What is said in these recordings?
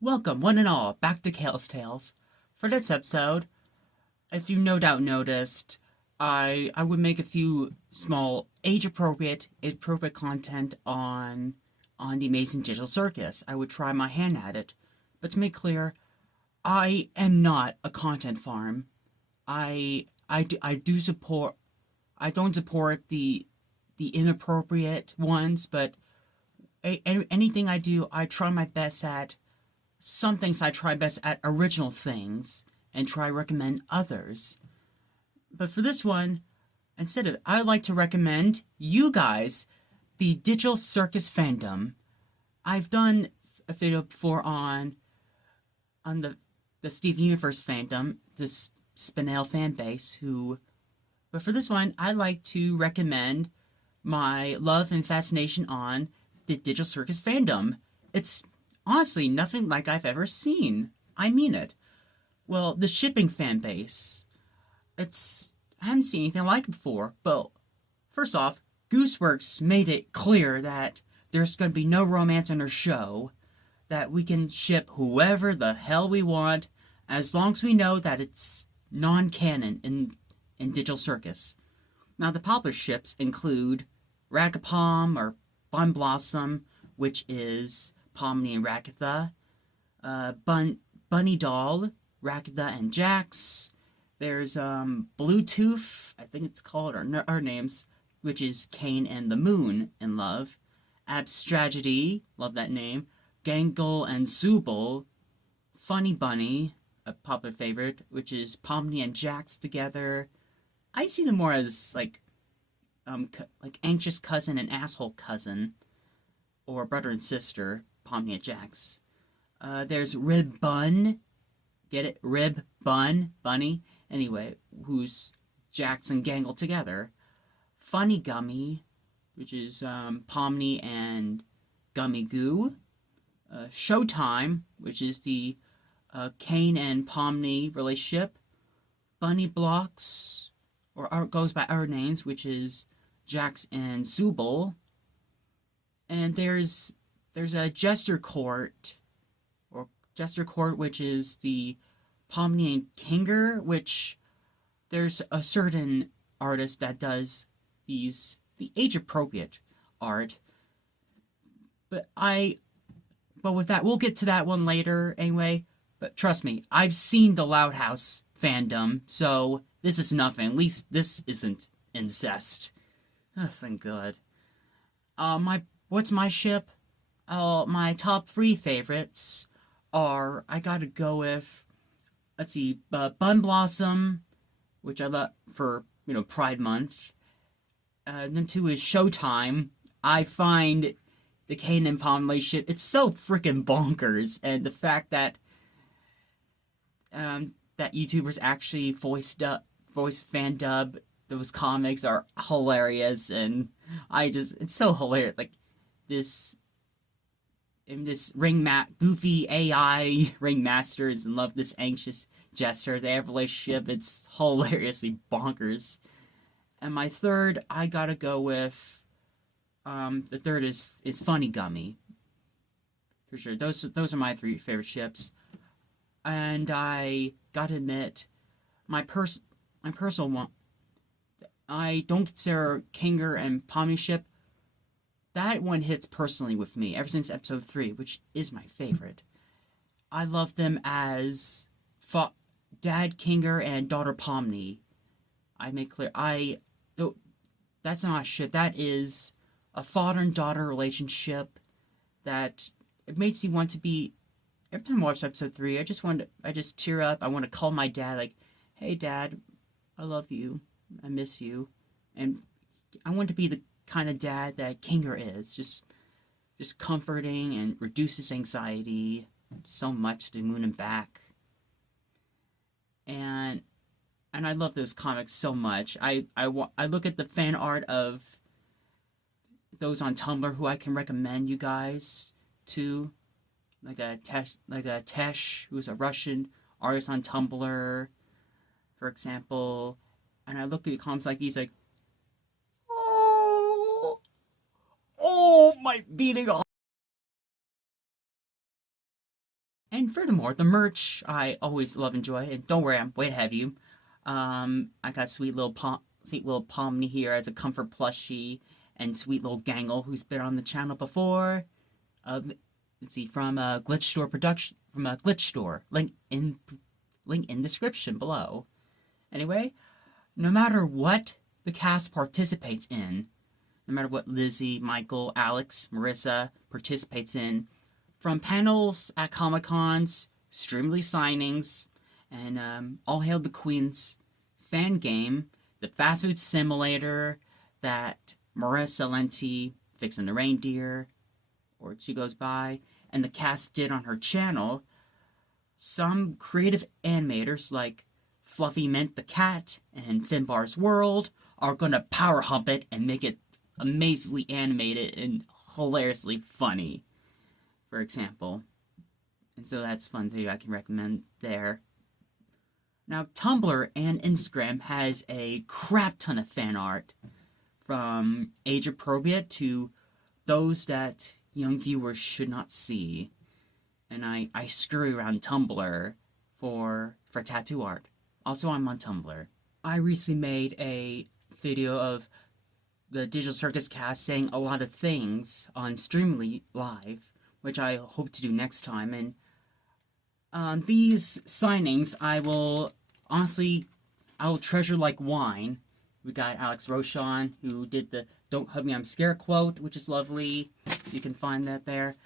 Welcome, one and all, back to Kale's Tales. For this episode, if you no doubt noticed, I would make a few small age appropriate content on the Amazing Digital Circus. I would try my hand at it. But to make clear, I am not a content farm. I don't support the inappropriate ones, but anything I do, I try my best at. Some things I try best at original things and try recommend others. But for this one, I'd like to recommend you guys the Digital Circus Fandom. I've done a video before on the Steven Universe fandom, this Spinel fan base, but for this one, I'd like to recommend my love and fascination on the Digital Circus fandom. It's honestly nothing like I've ever seen. I mean it. Well, the shipping fan base. I haven't seen anything like it before. But first off, Gooseworks made it clear that there's going to be no romance in her show, that we can ship whoever the hell we want, as long as we know that it's non-canon in Digital Circus. Now, the popular ships include Ragapom or Bun Blossom, which is Pomni and Ragatha, Bunny Doll, Ragatha and Jax. There's Bluetooth, I think it's called, or our names, which is Kane and the Moon in love. Abstragedy, love that name. Gangle and Zubul. Funny Bunny, a popular favorite, which is Pomni and Jax together. I see them more as like anxious cousin and asshole cousin, or brother and sister, Pomni and Jax. There's Rib Bun, get it? Rib Bun, Bunny. Anyway, who's Jax and Gangle together. Funny Gummy, which is Pomni and Gummy Goo. Showtime, which is the Kane and Pomni relationship. Bunny Blocks, or goes by our names, which is Jax and Zubul. And there's a Jester Court, which is the Pomni and Kinger, which there's a certain artist that does the age-appropriate art. But with that, we'll get to that one later anyway. But trust me, I've seen the Loud House fandom, so this is nothing. At least this isn't incest. Oh, thank God. What's my ship? My top 3 favorites are, I gotta go with, let's see, Bun Blossom, which I love for, Pride Month. Then 2 is Showtime. I find the Kane and Pom relationship, it's so freaking bonkers, and the fact that that YouTubers actually voice fan dub those comics are hilarious, and it's so hilarious. Like this goofy AI ringmaster is in love with this anxious jester. They have a relationship. It's hilariously bonkers. And my third, I gotta go with the third is Funny Gummy. For sure. Those are my 3 favorite ships. And I gotta admit, my personal one, I don't consider Kinger and Pomni ship. That one hits personally with me ever since episode 3, which is my favorite. I love them as Dad Kinger and Daughter Pomni. I make clear, that's not a ship. That is a father and daughter relationship that it makes you want to be. Every time I watch episode 3, I just tear up. I want to call my dad, like, "Hey, Dad, I love you. I miss you," and I want to be the kind of dad that Kinger is, just comforting and reduces anxiety so much to Moon and back. And I love those comics so much. I look at the fan art of those on Tumblr who I can recommend you guys to, like a Tesh, who's a Russian artist on Tumblr, for example. And I look at comics like these, like, oh my beating And furthermore, the merch I always love and enjoy. And don't worry, I'm way ahead of you. I got sweet little Pomni here as a comfort plushie, and sweet little Gangle who's been on the channel before. Let's see, from a Glitch Store production, from a Glitch Store. Link in description below. Anyway, no matter what the cast participates in, no matter what Lizzie, Michael, Alex, Marissa participates in, from panels at Comic-Cons, streamly signings, and All Hail the Queen's fan game, the fast food simulator that Marissa Lenti, Fixin' the Reindeer, or she goes by, and the cast did on her channel, some creative animators like Fluffy Mint the Cat and Finbar's World are gonna power hump it and make it amazingly animated and hilariously funny, for example. And so that's fun too, I can recommend there. Now, Tumblr and Instagram has a crap ton of fan art, from age-appropriate to those that young viewers should not see. And I scurry around Tumblr for tattoo art. Also, I'm on Tumblr. I recently made a video of the Digital Circus cast saying a lot of things on Streamly Live, which I hope to do next time. And these signings, I will treasure like wine. We got Alex Rochon, who did the "Don't Hug Me, I'm Scared" quote, which is lovely. You can find that there.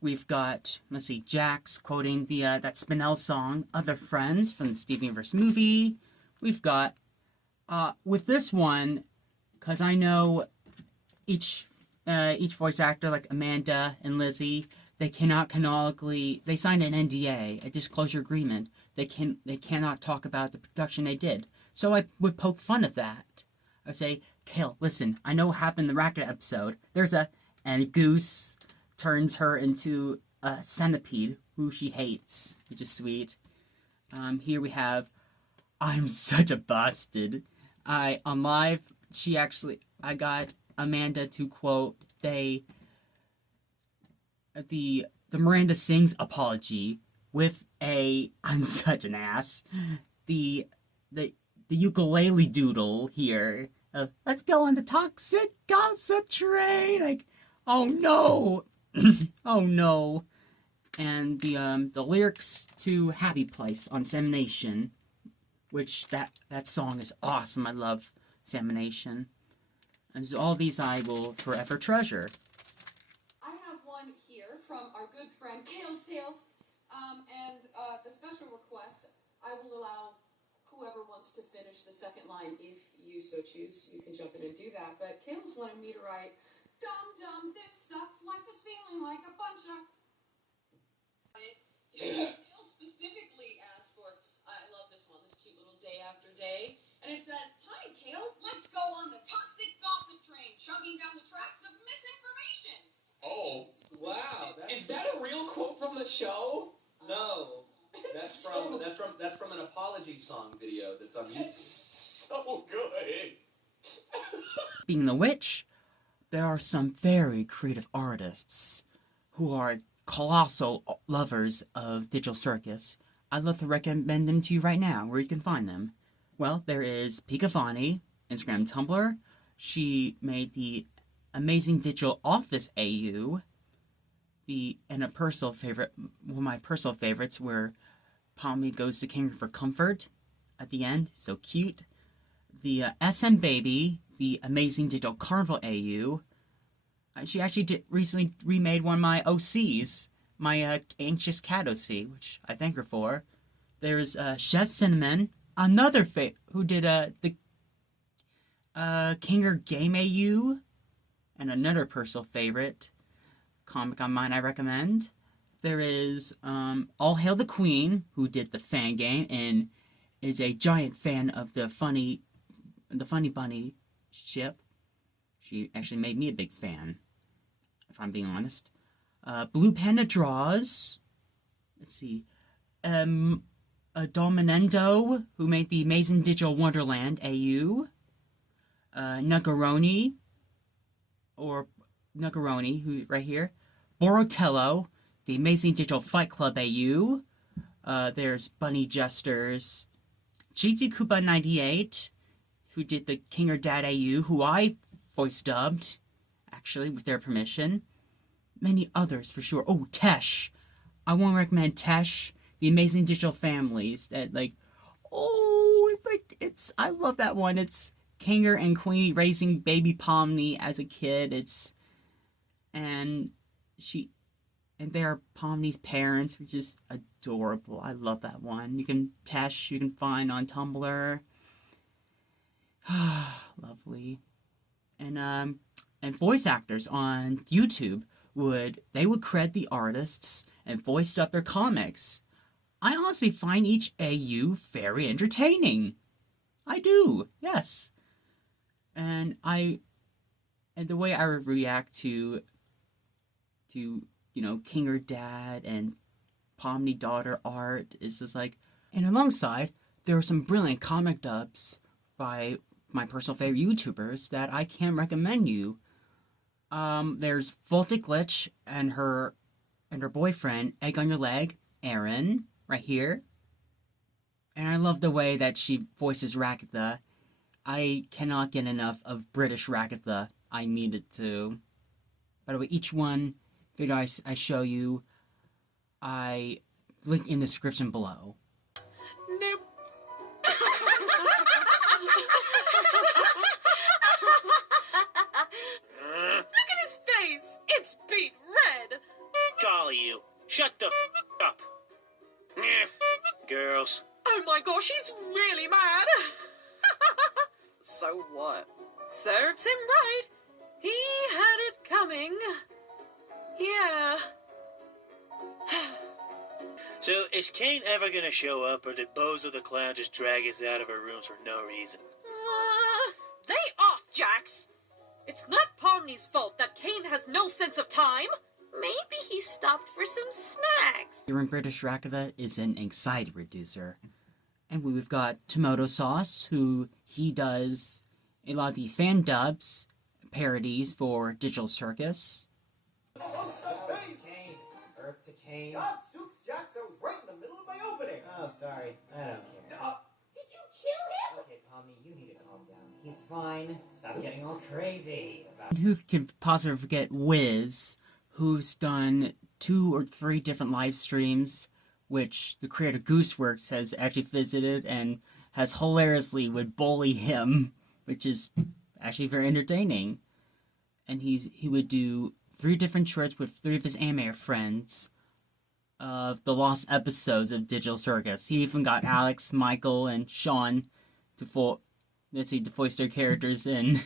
We've got, let's see, Jax quoting the that Spinell song, "Other Friends" from the Steven Universe movie. We've got, with this one, because I know each voice actor, like Amanda and Lizzie, they cannot canonically, they signed an NDA, a disclosure agreement. They cannot talk about the production they did. So I would poke fun at that. I would say, Kale, listen, I know what happened in the Racket episode. And Goose turns her into a centipede who she hates, which is sweet. Here we have, "I'm such a bastard." On live, I got Amanda to quote the Miranda Sings apology with a "I'm such an ass." The ukulele doodle here of "Let's go on the toxic gossip train." Like, oh no. Oh no. And the lyrics to "Happy Place" on Sam Nation, which that song is awesome. I love Sam Nation. And so all these I will forever treasure. I have one here from our good friend Kale's Tales, and the special request, I will allow whoever wants to finish the second line, if you so choose, you can jump in and do that. But Kale's wanted me to write, "Dum-dum, this sucks, life is feeling like a bunch of..." Kale specifically asked for, I love this one, this cute little "Day After Day," and it says, "Hi Kale, let's go on the toxic gossip train, chugging down the tracks of misinformation." Oh, wow. Is that a real quote from the show? No. That's from an apology song video that's on YouTube. So good. Speaking of which, there are some very creative artists who are colossal lovers of Digital Circus. I'd love to recommend them to you right now, where you can find them. Well, there is Pikafani, Instagram, Tumblr. She made the Amazing Digital Office AU. And a personal favorite, one of my personal favorites, where Pomni goes to King for comfort at the end. So cute. The SM Baby, the Amazing Digital Carnival AU. She actually recently remade one of my OCs, my Anxious Cat OC, which I thank her for. There's Chez Cinnamon, another who did the Kinger Game AU, and another personal favorite comic on mine I recommend. There is All Hail the Queen, who did the fan game and is a giant fan of the Funny Bunny ship. She actually made me a big fan, if I'm being honest. BluePandaDraws. Let's see. Endomentendo, who made the Amazing Digital Wonderland AU. Nuggaroni, who right here. Borotello, the Amazing Digital Fight Club AU. There's Bunny Jesters. GT Koopa 98, who did the King or Dad AU, who I voice dubbed, actually, with their permission. Many others, for sure. Oh, Tesh. I want to recommend Tesh, the Amazing Digital Families. That, like, oh, I love that one. It's Kinger and Queenie raising baby Pomni as a kid. And they are Pomni's parents, which is adorable. I love that one. You can find on Tumblr. Lovely. And voice actors on YouTube would cred the artists and voiced up their comics. I honestly find each AU very entertaining. I do, yes. And the way I would react to King or Dad and Pomni daughter art is just like, and alongside, there are some brilliant comic dubs by my personal favorite YouTubers that I can recommend you. There's Voltic Glitch and her boyfriend, Egg on Your Leg, Aaron, right here. And I love the way that she voices Ragatha. I cannot get enough of British Ragatha. I need it to. By the way, each one video I show you, I link in the description below. Nope. Look at his face! It's beet red! Golly, you. Shut the up. Girls. Oh my gosh, he's really mad! So what? Serves him right. He had it coming. Yeah. So, is Kane ever gonna show up, or did Bozo the Clown just drag us out of our rooms for no reason? Lay off, Jax! It's not Pomni's fault that Kane has no sense of time. Maybe he stopped for some snacks. Hearing British Ragatha is an anxiety reducer. And we've got Tomato Sauce, who he does a lot of the fan dubs, parodies for Digital Circus. Kane. Earth to Kane. God, Soups Jax, I was right in the middle of my opening. Oh, sorry. I don't care. Did you kill him? Okay, Pomni, you need to calm down. He's fine. Stop getting all crazy about Who can possibly forget Wiz, who's done 2 or 3 different live streams, which the creator Gooseworks has actually visited and has hilariously would bully him, which is actually very entertaining. And he would do 3 different shorts with 3 of his anime friends of the lost episodes of Digital Circus. He even got Alex, Michael, and Sean to voice their characters in.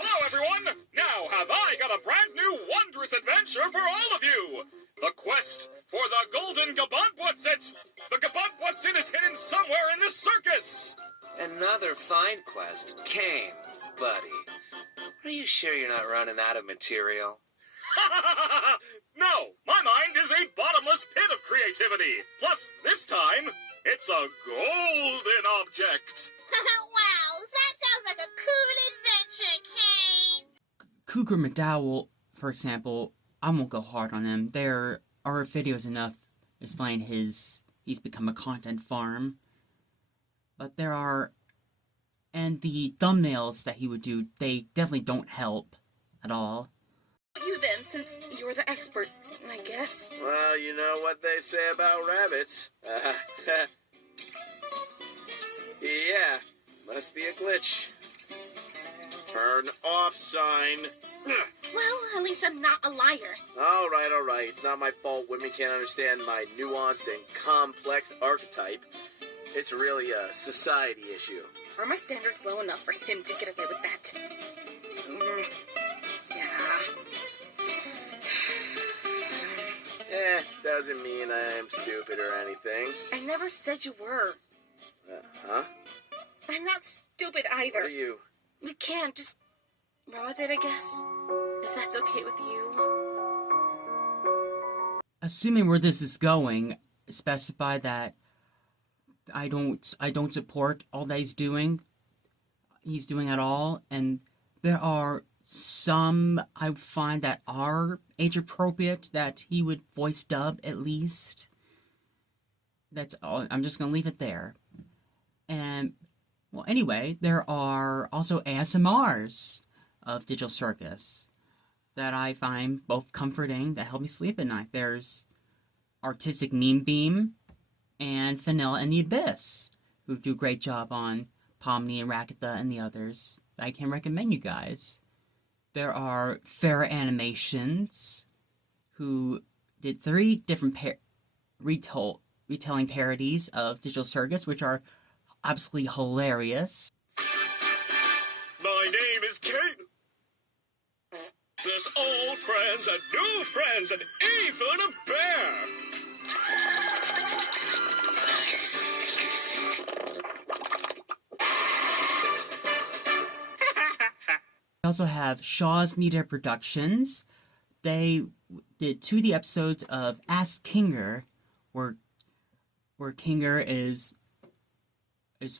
Hello, everyone! Now have I got a brand new wondrous adventure for all of you! The quest for the Golden Gabontwhatsit! The Gabontwhatsit is hidden somewhere in this circus! Another fine quest. Kane, buddy. Are you sure you're not running out of material? No! My mind is a bottomless pit of creativity! Plus, this time, it's a golden object! Wow, that sounds like a cool adventure, Kane! Cougar McDowell, for example, I won't go hard on him. There are videos enough explaining he's become a content farm. But there are, and the thumbnails that he would do, they definitely don't help at all. You then, since you're the expert, I guess. Well, you know what they say about rabbits. Yeah, must be a glitch. Turn off sign. Well, at least I'm not a liar. All right. It's not my fault women can't understand my nuanced and complex archetype. It's really a society issue. Are my standards low enough for him to get away with that? Yeah. Doesn't mean I'm stupid or anything. I never said you were. Huh? I'm not stupid either. What are you? We can just run with it, I guess. If that's okay with you. Assuming where this is going, specify that I don't support all that he's doing at all, and there are some I find that are age appropriate that he would voice dub at least. That's all. I'm just gonna leave it there. And well, anyway, there are also ASMRs of Digital Circus that I find both comforting, that help me sleep at night. There's Artistic Meme Beam and Vanilla and the Abyss, who do a great job on Pomni and Rakitha and the others. I can recommend you guys. There are Fair Animations, who did 3 different retelling parodies of Digital Circus, which are absolutely hilarious. My name is Kane. There's old friends and new friends and even a bear. We also have Shaw's Media Productions. They did 2 of the episodes of Ask Kinger, where Kinger is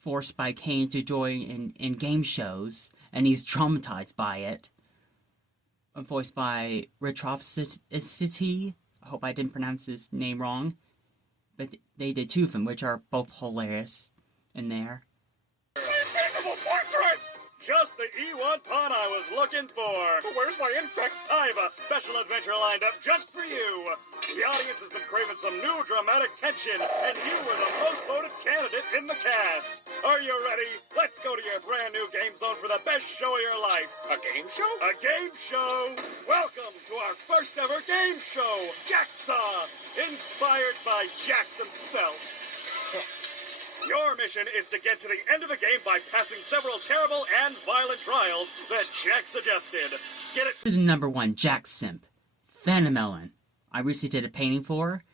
forced by Kane to join in game shows, and he's traumatized by it. Voiced by Retrovicity. I hope I didn't pronounce his name wrong. But they did 2 of them, which are both hilarious in there. Impeccable portrait! Just the E1 pawn I was looking for. Where's my insect? I have a special adventure lined up just for you. The audience has been craving some new dramatic tension, and you were the most voted candidate in the cast. Are you ready? Let's go to your brand new game zone for the best show of your life. A game show? A game show! Welcome to our first ever game show, Jacksaw, inspired by Jax himself. Your mission is to get to the end of the game by passing several terrible and violent trials that Jack suggested. Get it To the number 1 Jack Simp, Phantom. I recently did a painting for her,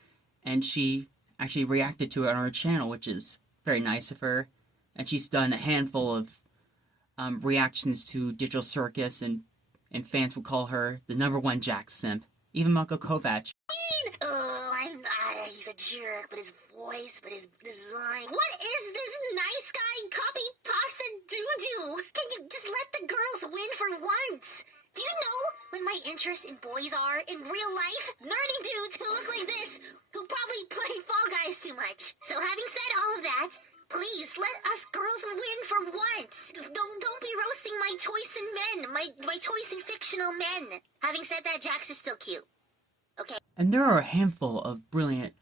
and she actually reacted to it on her channel, which is very nice of her. And she's done a handful of reactions to Digital Circus, and fans would call her the number 1 Jack Simp. Even Marco Kovac. Oh, he's a jerk, but his voice, but his design. What is this nice guy copy pasta doo-doo? Can you just let the girls win for once? Do you know when my interest in boys are in real life? Nerdy dudes who look like this, who probably play Fall Guys too much. So having said all of that, please let us girls win for once. Don't be roasting my choice in men, my choice in fictional men. Having said that, Jax is still cute. Okay. And there are a handful of brilliant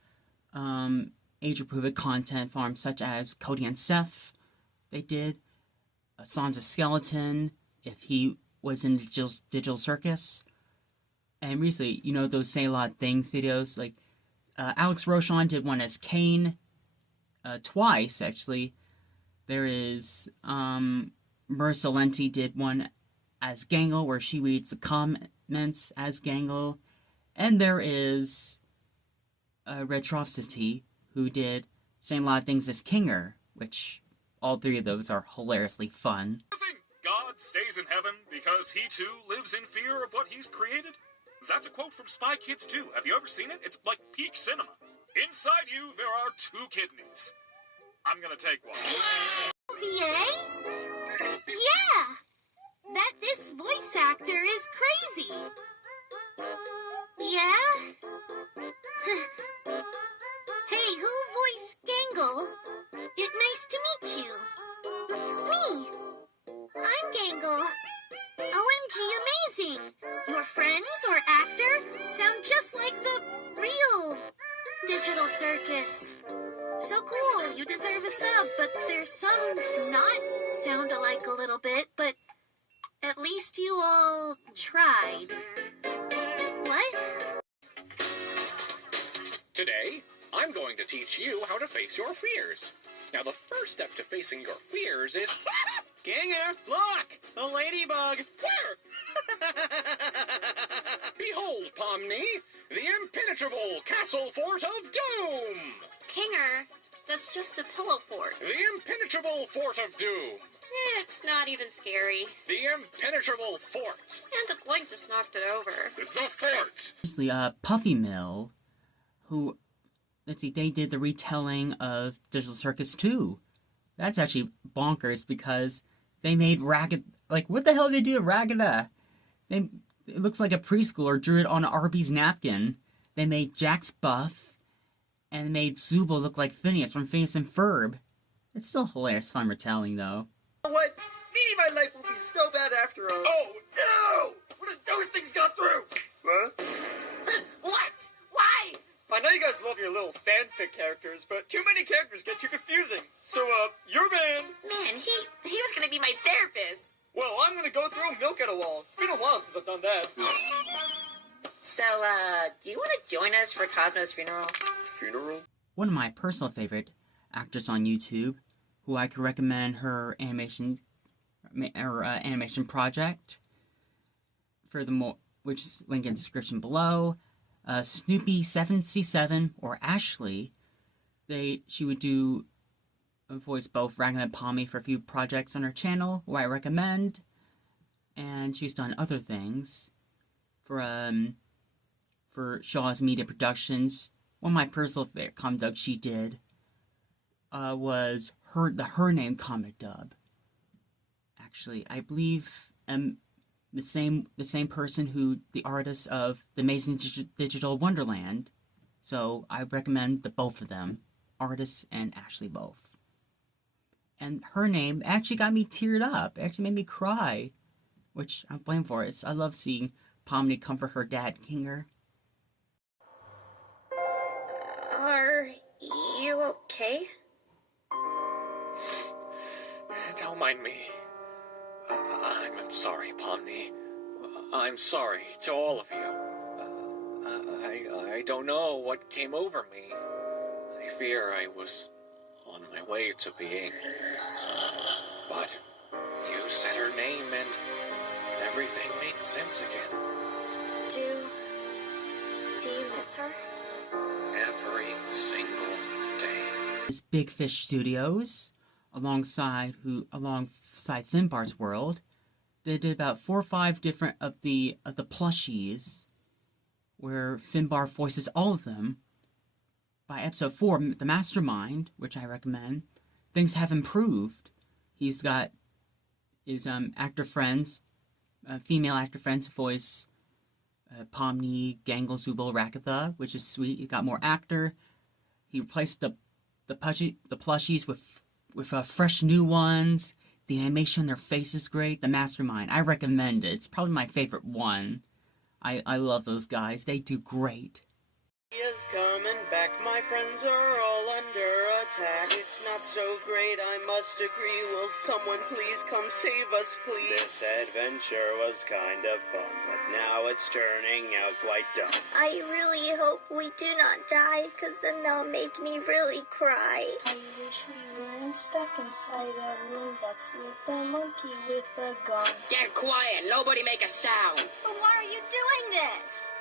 age-appropriate content farms, such as Cody and Seth. They did Sansa Skeleton, if he was in Digital Circus. And recently, you know, those Say a Lot of Things videos, like Alex Rochon did one as Kane twice, actually. There is Marissa Lenti did one as Gangle, where she reads the comments as Gangle. And there is Retrovicity, who did Saying a Lot of Things as Kinger, which all 3 of those are hilariously fun. You think God stays in heaven because he too lives in fear of what he's created? That's a quote from Spy Kids 2. Have you ever seen it? It's like peak cinema. Inside you, there are 2 kidneys. I'm gonna take one. VA? Yeah! That this voice actor is crazy. Yeah? Hey, who voiced Gangle? It's nice to meet you. Me! I'm Gangle. OMG amazing! Your friends or actor sound just like the real Digital Circus. So cool, you deserve a sub, but there's some not sound alike a little bit, but at least you all tried. What? Today, I'm going to teach you how to face your fears. Now, the first step to facing your fears is... Kinger, look! A ladybug! Where? Behold, Pomni, the impenetrable castle fort of doom! Kinger, that's just a pillow fort. The impenetrable fort of doom! It's not even scary. The impenetrable fort! And the Gloink just knocked it over. The fort! Obviously, Puffy Mill, who, let's see, they did the retelling of Digital Circus 2. That's actually bonkers because they made Ragged, like, what the hell did they do to Raggeda? It looks like a preschooler drew it on an Arby's napkin. They made Jax buff, and made Zubul look like Phineas from Phineas and Ferb. It's still hilarious fun retelling, though. You know what? Maybe my life will be so bad after all. Oh, no! What if those things got through? What? What? Why? I know you guys love your little fanfic characters, but too many characters get too confusing. So, your man. Man, he was gonna be my therapist. Well, I'm gonna go throw milk at a wall. It's been a while since I've done that. So, do you want to join us for Cosmo's funeral? Funeral? One of my personal favorite actors on YouTube, who I could recommend her animation project, furthermore, which is linked in the description below. Snoopy7C7 or Ashley, she would do voice both Ragnar and Pommy for a few projects on her channel, who I recommend, and she's done other things for Shaw's Media Productions. One of my personal favorite comic dubs she did was Her Name comic dub. Actually, I believe the same person who the artist of the Amazing Digital Wonderland. So I recommend the both of them, artists and Ashley both. And Her Name actually got me teared up. It actually made me cry, which I'm blamed for it. I love seeing Pomni comfort her dad, Kinger. Are you okay? Don't mind me. I'm sorry, Pomni. I'm sorry to all of you. I don't know what came over me. I fear I was on my way to being. But you said her name and everything made sense again. Do you miss her? Every single day. It's Big Fish Studios, alongside Finbar's World. They did about 4 or 5 different of the plushies, where Finbar voices all of them. By episode 4, The Mastermind, which I recommend, things have improved. He's got his actor friends, female actor friends who voice Pomni, Gangle, Zubul, Rakatha, which is sweet. He got more actor. He replaced the plushies with fresh new ones. The animation on their face is great. The Mastermind, I recommend it. It's probably my favorite one. I love those guys. They do great. He is coming back, my friends are all under attack. It's not so great, I must agree. Will someone please come save us, please? This adventure was kind of fun, but now it's turning out quite dumb. I really hope we do not die, because then they'll make me really cry. I wish we weren't stuck inside a room that's with a monkey with a gun. Get quiet, nobody make a sound. But why are you doing this?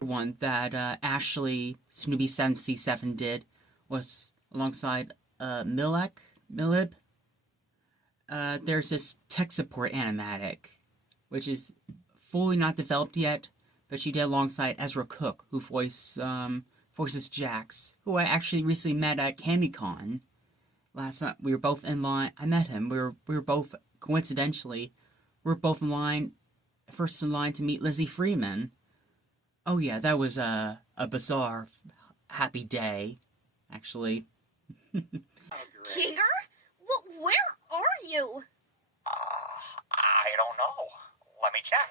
One that Ashley Snoopy7C7 did was alongside Milib. There's this tech support animatic, which is fully not developed yet, but she did alongside Ezra Cook, who voices Jax, who I actually recently met at CandyCon. Last night we were both in line. I met him. We were both coincidentally, in line, first in line to meet Lizzie Freeman. Oh yeah, that was a bizarre, happy day, actually. Kinger? Where are you? I don't know. Let me check.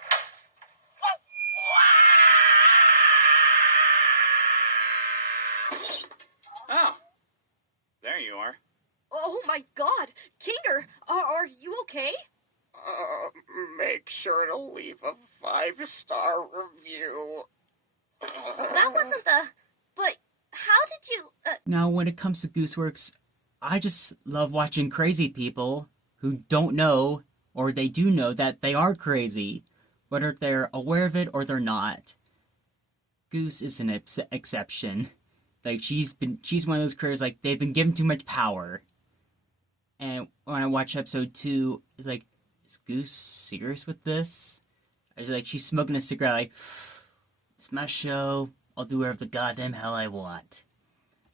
Oh, there you are. Oh my god! Kinger, are you okay? Make sure to leave a 5-star review. That wasn't but how did you... Now, when it comes to Gooseworks, I just love watching crazy people who don't know, or they do know that they are crazy, whether they're aware of it or they're not. Goose is an exception. Like, she's one of those creators, like, they've been given too much power. And when I watch episode 2, it's like, is Goose serious with this? I was like, she's smoking a cigarette, like, it's my show, I'll do whatever the goddamn hell I want.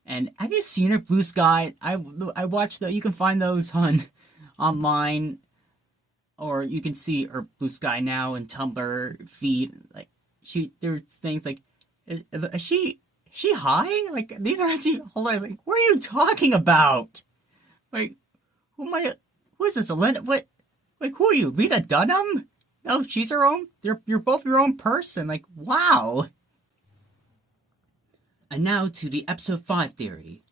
And have you seen her Blue Sky? I watched you can find those online. or you can see her Blue Sky Now and Tumblr feed. Like there's things like, is she high? Like these are actually hilarious. Like, what are you talking about? Like, who is this? What? Like, who are you? Lena Dunham? No, she's her own. You're both your own person. Like, wow. And now to the episode 5 theory.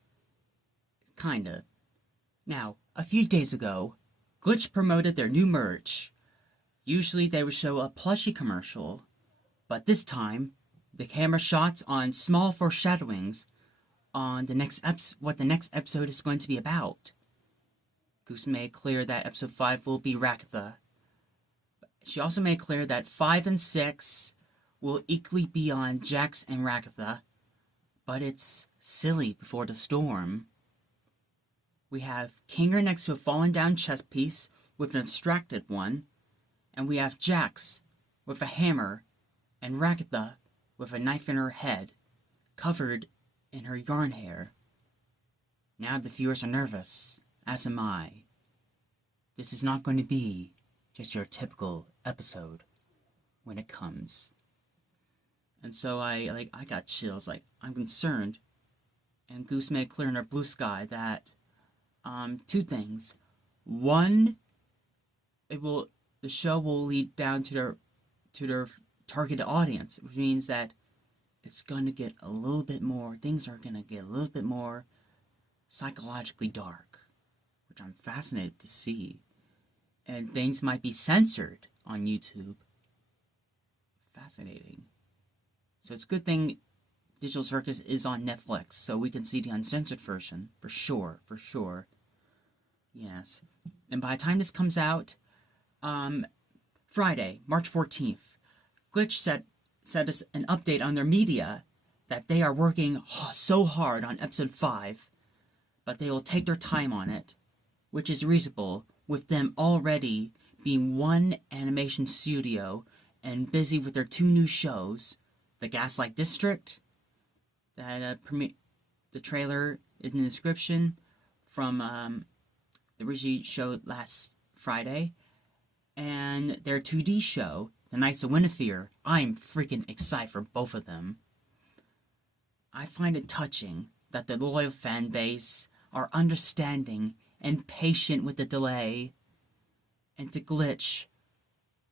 Kinda. Now, a few days ago, Glitch promoted their new merch. Usually they would show a plushie commercial, but this time, the camera shots on small foreshadowings on what the next episode is going to be about. Goose made clear that episode 5 will be Rakatha. She also made clear that 5 and 6 will equally be on Jax and Rakatha, but it's silly before the storm. We have Kinger next to a fallen down chess piece with an abstracted one, and we have Jax with a hammer and Rakatha with a knife in her head, covered in her yarn hair. Now the viewers are nervous, as am I. This is not going to be just your typical episode when it comes. And so I got chills. Like, I'm concerned. And Goose made clear in her Blue Sky that two things. One, the show will lead down to their targeted audience, which means that it's going to get a little bit more, things are going to get a little bit more psychologically dark, which I'm fascinated to see. And things might be censored on YouTube. Fascinating. So it's a good thing Digital Circus is on Netflix, so we can see the uncensored version, for sure. Yes. And by the time this comes out, Friday, March 14th, Glitch set us an update on their media that they are working so hard on episode 5, but they will take their time on it, which is reasonable, with them already being one animation studio and busy with their 2 new shows, The Gaslight District, that the trailer is in the description from the original show last Friday, and their 2D show, The Knights of Winifred. I'm freaking excited for both of them. I find it touching that the loyal fan base are understanding and patient with the delay, and to Glitch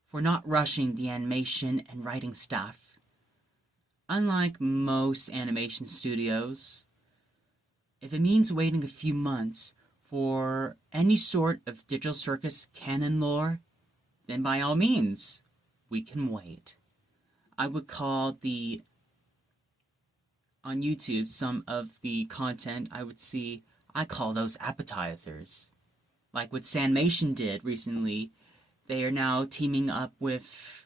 for not rushing the animation and writing stuff. Unlike most animation studios, if it means waiting a few months for any sort of Digital Circus canon lore, then by all means, we can wait. I would call on YouTube, some of the content I call those appetizers. Like what Sanimation did recently, they are now teaming up with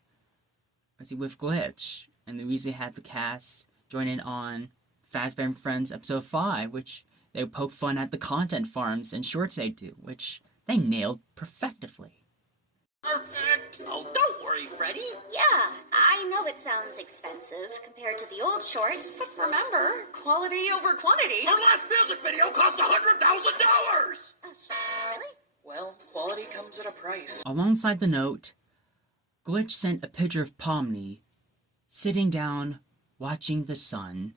Glitch. And they recently had the cast join in on Fazbear and Friends episode 5, which they poke fun at the content farms and shorts they do, which they nailed perfectively. Perfect! Oh, don't worry, Freddy. Yeah, I know it sounds expensive compared to the old shorts. But remember, quality over quantity. Our last music video cost $100,000! Oh, really? Well, quality comes at a price. Alongside the note, Glitch sent a picture of Pomni sitting down, watching the sun.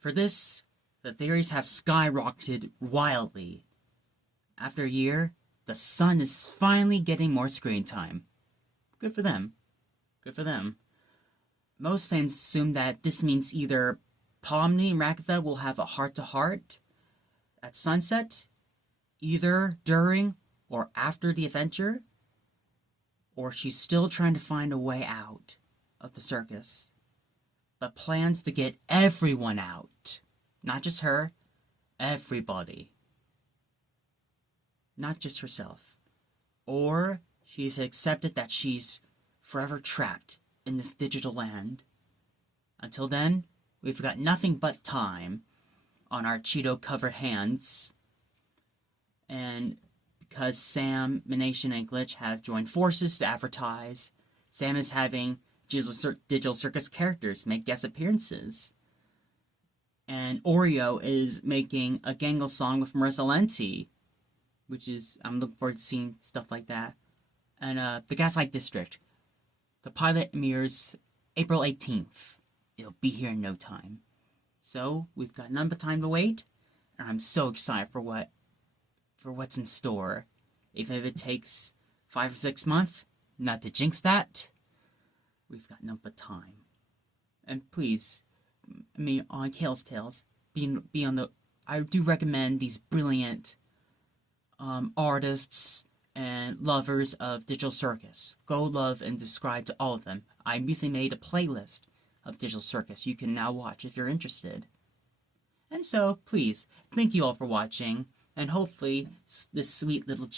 For this, the theories have skyrocketed wildly. After a year, the sun is finally getting more screen time. Good for them. Most fans assume that this means either Pomni and Rakatha will have a heart-to-heart at sunset, either during or after the adventure, or she's still trying to find a way out of the circus, but plans to get everyone out. Not just her, everybody. Not just herself. Or she's accepted that she's forever trapped in this digital land. Until then, we've got nothing but time on our Cheeto-covered hands. And because Sam, Mination, and Glitch have joined forces to advertise, Sam is having Digital Circus characters make guest appearances. And Oreo is making a Gangle song with Marissa Lenti, which is, I'm looking forward to seeing stuff like that. And the Gaslight District. The pilot premieres April 18th. It'll be here in no time. So we've got none but time to wait, and I'm so excited for what's in store. Even if it takes 5 or 6 months, not to jinx that, we've got none but time. And please, I mean, on Kale's Tales, be on the. I do recommend these brilliant artists and lovers of Digital Circus. Go love and subscribe to all of them. I recently made a playlist of Digital Circus you can now watch if you're interested. And so, please, thank you all for watching, and hopefully this sweet little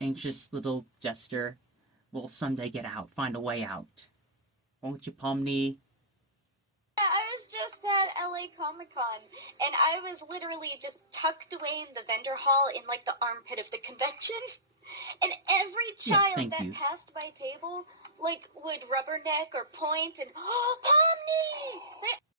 anxious little jester will someday get out, find a way out. Won't you, Pomni? I was just at LA Comic Con, and I was literally just tucked away in the vendor hall in like the armpit of the convention. And every child that passed my table, like, would rubberneck or point and, oh, Pomni!